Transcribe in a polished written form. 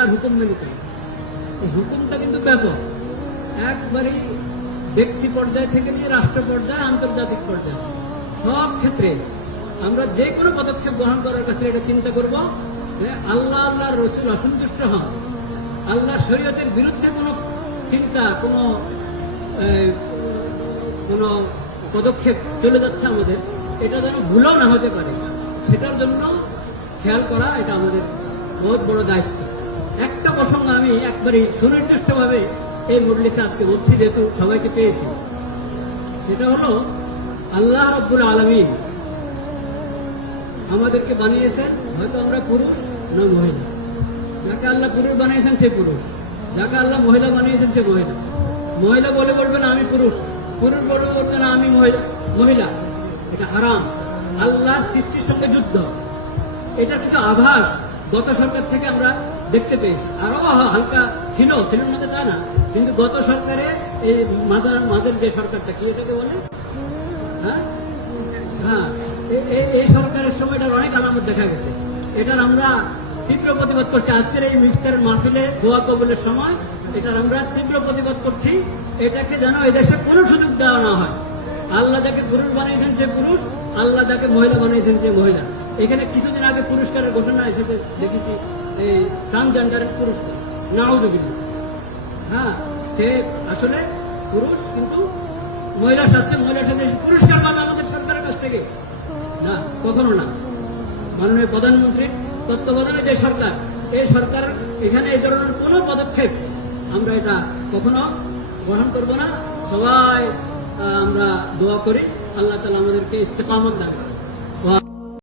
আল্লাহর হুকুম মেনে চলে। এই হুকুমটা কিন্তু ব্যাপক, একবারই ব্যক্তি পর্যায় থেকে নিয়ে রাষ্ট্র পর্যায়ে, আন্তর্জাতিক পর্যায়ে সব ক্ষেত্রে আমরা যে কোনো পদক্ষেপ গ্রহণ করার ক্ষেত্রে এটা চিন্তা করব যে আল্লাহ আল্লাহর রসুল অসন্তুষ্ট হন, আল্লাহর শরীয়তের বিরুদ্ধে কোনো চিন্তা, কোনো পদক্ষেপ চলে যাচ্ছে আমাদের, এটা যেন ভুলও না হতে পারে, সেটার জন্য খেয়াল করা এটা আমাদের বহুত বড় দায়িত্ব। একটা প্রসঙ্গ আমি একবারই সুনির্দিষ্টভাবে এই মজলিসে আজকে বলছি, যেহেতু সবাইকে পেয়েছি। সেটা হলো আল্লাহ রাব্বুল আলামিন আমাদেরকে বানিয়েছেন, হয়তো আমরা পুরুষ না মহিলা। যাকে আল্লাহ পুরুষ বানিয়েছেন সে পুরুষ, যাকে আল্লাহ মহিলা বানিয়েছেন সে মহিলা। মহিলা বলে বলবে না আমি পুরুষ, পুরুষ বলে বলবে না আমি মহিলা। এটা হারাম, আল্লাহর সৃষ্টির সঙ্গে যুদ্ধ। এটা কিছু আভাস গত সরকার থেকে আমরা দেখতে পেয়েছি, আরো হালকা ছিল মধ্যে তা না, কিন্তু গত সরকারে এই মাদের যে সরকারটা কি এটাকে বলে, হ্যাঁ হ্যাঁ, এই সরকারের সময় এটার অনেক আলামত দেখা গেছে। এটার আমরা তীব্র প্রতিবাদ করছি। আজকের এই ইফতারের মাহফিলে দোয়া কবুলের সময় এটার আমরা তীব্র প্রতিবাদ করছি। এটাকে যেন এই দেশে কোনো সুযোগ দেওয়া না হয়। আল্লাহ যাকে পুরুষ বানিয়েছেন সে পুরুষ, আল্লাহ যাকে মহিলা বানিয়েছেন সে মহিলা। এখানে কিছুদিন আগে পুরস্কারের ঘোষণা এসেছে, দেখেছি এই ট্রান্সজেন্ডারের পুরস্কার, নাউজুবিল্লাহ। হ্যাঁ, সে আসলে পুরুষ কিন্তু মহিলার সাথে পুরস্কার পাবে আমাদের সরকারের কাছ থেকে না, কখনো না। মাননীয় প্রধানমন্ত্রীর তত্ত্বাবধানে যে সরকার, এই সরকার এখানে এই ধরনের কোনো পদক্ষেপ আমরা এটা কখনো গ্রহণ করব না। সবাই আমরা দোয়া করি আল্লাহ তাআলা আমাদেরকে ইস্তেকামত দান।